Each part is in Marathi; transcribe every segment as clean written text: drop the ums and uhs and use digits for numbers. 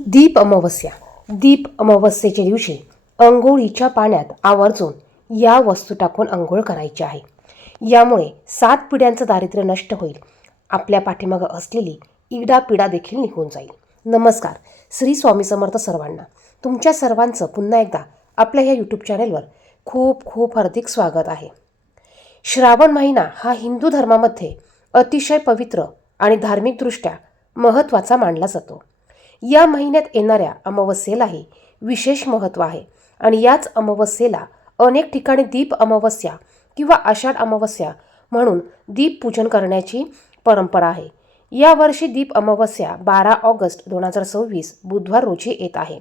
दीप अमावस्या. दीप अमावस्येच्या दिवशी अंघोळीच्या पाण्यात आवर्जून या वस्तू टाकून अंघोळ करायची आहे. यामुळे 7 पिढ्यांचं दारिद्र्य नष्ट होईल. आपल्या पाठीमागं असलेली इडापिडा देखील निघून जाईल. नमस्कार, श्री स्वामी समर्थ सर्वांना. तुमच्या सर्वांचं पुन्हा एकदा आपल्या ह्या यूट्यूब चॅनेलवर खूप खूप हार्दिक स्वागत आहे. श्रावण महिना हा हिंदू धर्मामध्ये अतिशय पवित्र आणि धार्मिकदृष्ट्या महत्त्वाचा मानला जातो. या महिन्यात येणाऱ्या अमावस्येलाही विशेष महत्त्व आहे आणि याच अमावस्येला अनेक ठिकाणी दीप अमावस्या किंवा आषाढ अमावस्या म्हणून दीप पूजन करण्याची परंपरा आहे. यावर्षी दीप अमावस्या 12 ऑगस्ट 2026 बुधवार रोजी येत आहे.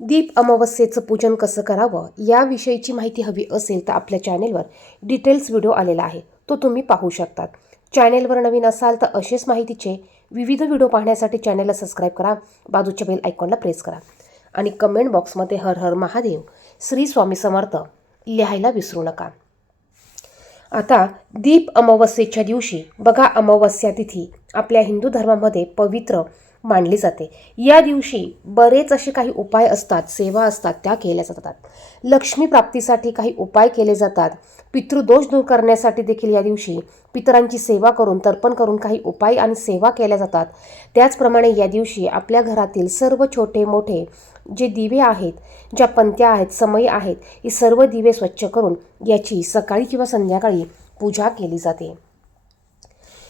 दीप अमावस्येचं पूजन कसं करावं याविषयीची माहिती हवी असेल तर आपल्या चॅनेलवर डिटेल्स व्हिडिओ आलेला आहे, तो तुम्ही पाहू शकतात. चॅनेलवर नवीन असाल तर असेच माहितीचे विविध व्हिडिओ पाहण्यासाठी चॅनेलला सबस्क्राईब करा, बाजूच्या बेल आयकॉनला प्रेस करा आणि कमेंट बॉक्समध्ये हर हर महादेव, श्री स्वामी समर्थ लिहायला विसरू नका. आता दीप अमावस्येच्या दिवशी बघा, अमावस्या तिथी आपल्या हिंदू धर्मामध्ये पवित्र मानली जाते. या दिवशी बरेच असे काही उपाय असतात, सेवा असतात, त्या केल्या जातात. लक्ष्मी प्राप्तीसाठी काही उपाय केले जातात. पितृदोष दूर करण्यासाठी देखील या दिवशी पितरांची सेवा करून, तर्पण करून काही उपाय आणि सेवा केल्या जातात. त्याचप्रमाणे या दिवशी आपल्या घरातील सर्व छोटे मोठे जे दिवे आहेत, ज्या पंत्या आहेत, समय आहेत, हे सर्व दिवे स्वच्छ करून याची सकाळी किंवा संध्याकाळी पूजा केली जाते.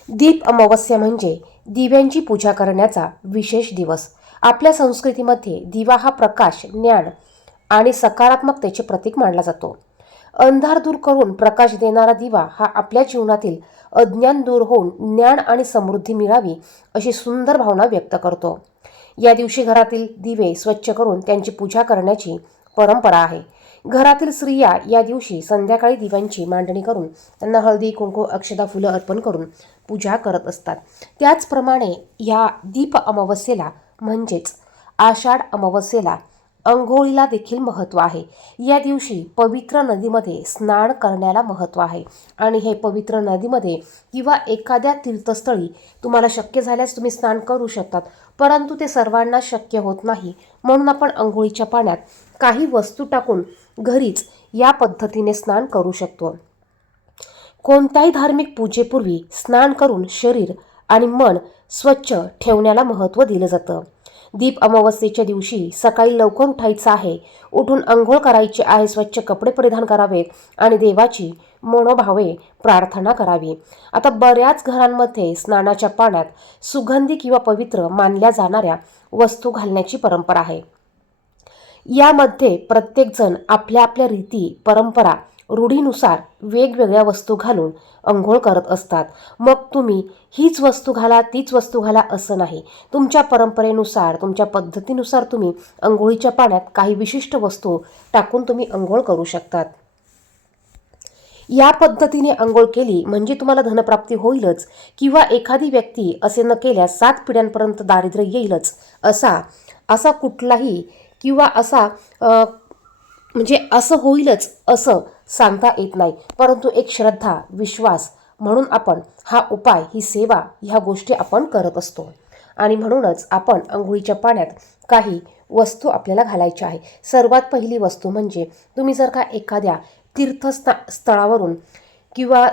दीप अमावस्या म्हणजे दिव्यांची पूजा करण्याचा विशेष दिवस. आपल्या संस्कृतीमध्ये दिवा हा प्रकाश, ज्ञान आणि सकारात्मकतेचे प्रतीक मानला जातो. अंधार दूर करून प्रकाश देणारा दिवा हा आपल्या जीवनातील अज्ञान दूर होऊन ज्ञान आणि समृद्धी मिळावी अशी सुंदर भावना व्यक्त करतो. या दिवशी घरातील दिवे स्वच्छ करून त्यांची पूजा करण्याची परंपरा आहे. घरातील स्त्रिया या दिवशी संध्याकाळी दिव्यांची मांडणी करून त्यांना हळदी, कुंकू, अक्षता, फुलं अर्पण करून पूजा करत असतात. त्याचप्रमाणे या दीप अमावस्येला म्हणजेच आषाढ अमावस्येला अंघोळीला देखील महत्त्व आहे. या दिवशी पवित्र नदीमध्ये स्नान करण्याला महत्त्व आहे आणि हे पवित्र नदीमध्ये किंवा एखाद्या तीर्थस्थळी तुम्हाला शक्य झाल्यास तुम्ही स्नान करू शकतात, परंतु ते सर्वांना शक्य होत नाही. म्हणून आपण अंघोळीच्या पाण्यात काही वस्तू टाकून घरीच या पद्धतीने स्नान करू शकतो. कोणत्याही धार्मिक पूजेपूर्वी स्नान करून शरीर आणि मन स्वच्छ ठेवण्याला महत्त्व दिलं जातं. दीप अमावस्येच्या दिवशी सकाळी लवकर उठायचं आहे, उठून अंघोळ करायची आहे, स्वच्छ कपडे परिधान करावेत आणि देवाची मनोभावे प्रार्थना करावी. आता बऱ्याच घरांमध्ये स्नानाच्या पाण्यात सुगंधी किंवा पवित्र मानल्या जाणाऱ्या वस्तू घालण्याची परंपरा आहे. यामध्ये प्रत्येकजण आपल्या आपल्या रीती, परंपरा, रूढीनुसार वेगवेगळ्या वस्तू घालून अंघोळ करत असतात. मग तुम्ही हीच वस्तू घाला, तीच वस्तू घाला असं नाही. तुमच्या परंपरेनुसार, तुमच्या पद्धतीनुसार तुम्ही अंघोळीच्या पाण्यात काही विशिष्ट वस्तू टाकून तुम्ही अंघोळ करू शकतात. या पद्धतीने अंघोळ केली म्हणजे तुम्हाला धनप्राप्ती होईलच किंवा एखादी व्यक्ती असे न केल्यास 7 पिढ्यांपर्यंत दारिद्र्य येईलच असा कुठलाही किंवा म्हणजे असं होईलच असं सांगता येत नाही. परंतु एक श्रद्धा, विश्वास म्हणून आपण हा उपाय, ही सेवा, ह्या गोष्टी आपण करत असतो आणि म्हणूनच आपण अंघोळीच्या पाण्यात काही वस्तू आपल्याला घालायच्या आहे. सर्वात पहिली वस्तू म्हणजे तुम्ही जर का एखाद्या स्थळावरून किंवा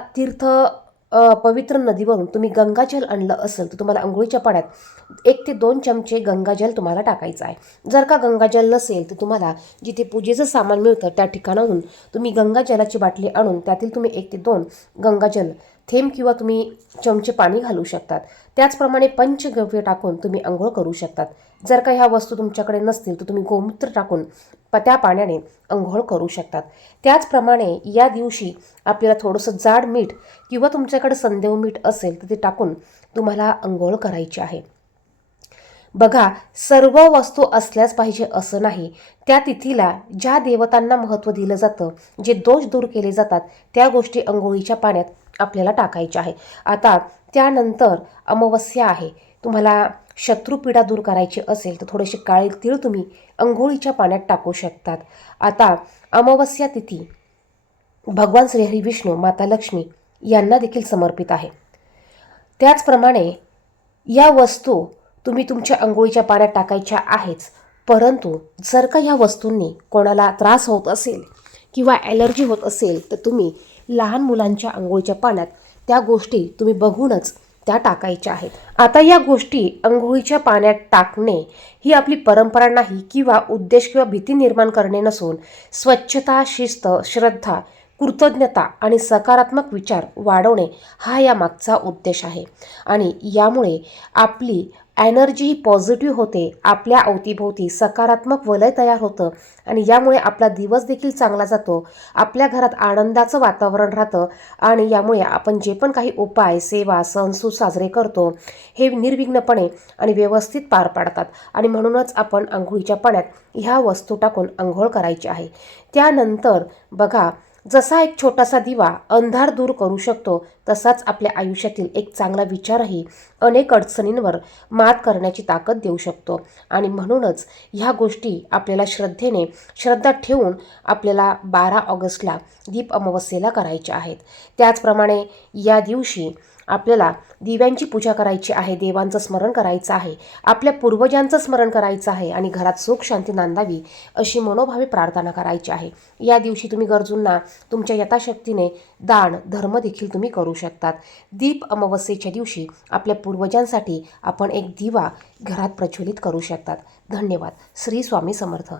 पवित्र नदीवरून तुम्ही गंगाजल आणलं असेल तर तुम्हाला अंघोळीच्या पाण्यात 1 ते 2 चमचे गंगाजल तुम्हाला टाकायचं आहे. जर का गंगाजल नसेल तर तुम्हाला जिथे पूजेचं सामान मिळतं त्या ठिकाणाहून तुम्ही गंगाजलाची बाटली आणून त्यातील तुम्ही 1 ते 2 गंगाजल थेंब किंवा तुम्ही चमचे पाणी घालू शकतात. त्याचप्रमाणे पंचगव्य टाकून तुम्ही अंघोळ करू शकतात. जर का ह्या वस्तू तुमच्याकडे नसतील तर तुम्ही गोमूत्र टाकून त्या पाण्याने अंघोळ करू शकतात. त्याचप्रमाणे या दिवशी आपल्याला थोडंसं जाड मीठ किंवा तुमच्याकडे संदेव मीठ असेल तर ते टाकून तुम्हाला अंघोळ करायची आहे. बघा, सर्व वस्तू असल्याच पाहिजे असं नाही. त्या तिथीला ज्या देवतांना महत्त्व दिलं जातं, जे दोष दूर केले जातात, त्या गोष्टी अंघोळीच्या पाण्यात आपल्याला टाकायच्या आहे. आता त्यानंतर अमावस्या आहे, तुम्हाला शत्रुपीडा दूर करायची असेल तर थोडेसे काळे तीळ तुम्ही अंघोळीच्या पाण्यात टाकू शकतात. आता अमावस्या तिथी भगवान श्रीहरी विष्णू, माता लक्ष्मी यांना देखील समर्पित आहे. त्याचप्रमाणे या वस्तू तुम्ही तुमच्या अंघोळीच्या पाण्यात टाकायच्या आहेच, परंतु जर का ह्या वस्तूंनी कोणाला त्रास होत असेल किंवा ॲलर्जी होत असेल तर तुम्ही लहान मुलांच्या अंघोळीच्या पाण्यात त्या गोष्टी तुम्ही बघूनच त्या टाकायच्या आहेत. आता या गोष्टी अंघोळीच्या पाण्यात टाकणे ही आपली परंपरा नाही किंवा उद्देश किंवा भीती निर्माण करणे नसून स्वच्छता, शिस्त, श्रद्धा, कृतज्ञता आणि सकारात्मक विचार वाढवणे हा यामागचा उद्देश आहे. आणि यामुळे आपली एनर्जी पॉझिटिव्ह होते, आपल्या अवतीभोवती सकारात्मक वलय तयार होतं आणि यामुळे आपला दिवस देखील चांगला जातो. आपल्या घरात आनंदाचं वातावरण राहतं आणि यामुळे आपण जे पण काही उपाय, सेवा, सणसूद साजरे करतो हे निर्विघ्नपणे आणि व्यवस्थित पार पाडतात. आणि म्हणूनच आपण अंघोळीच्या पाण्यात ह्या वस्तू टाकून अंघोळ करायची आहे. त्यानंतर बघा, जसा एक छोटासा दिवा अंधार दूर करू शकतो तसाच आपल्या आयुष्यातील एक चांगला विचारही अनेक अडचणींवर मात करण्याची ताकद देऊ शकतो. आणि म्हणूनच ह्या गोष्टी आपल्याला श्रद्धा ठेवून आपल्याला 12 ऑगस्टला दीप अमावस्येला करायच्या आहेत. त्याचप्रमाणे या दिवशी आपल्याला दिव्यांची पूजा करायची आहे, देवांचं स्मरण करायचं आहे, आपल्या पूर्वजांचं स्मरण करायचं आहे आणि घरात सुख शांती नांदावी अशी मनोभावे प्रार्थना करायची आहे. या दिवशी तुम्ही गरजूंना तुमच्या यथाशक्तीने दान धर्म देखील तुम्ही करू शकतात. दीप अमावस्येच्या दिवशी आपल्या पूर्वजांसाठी आपण एक दिवा घरात प्रज्वलित करू शकतात. धन्यवाद. श्री स्वामी समर्थ.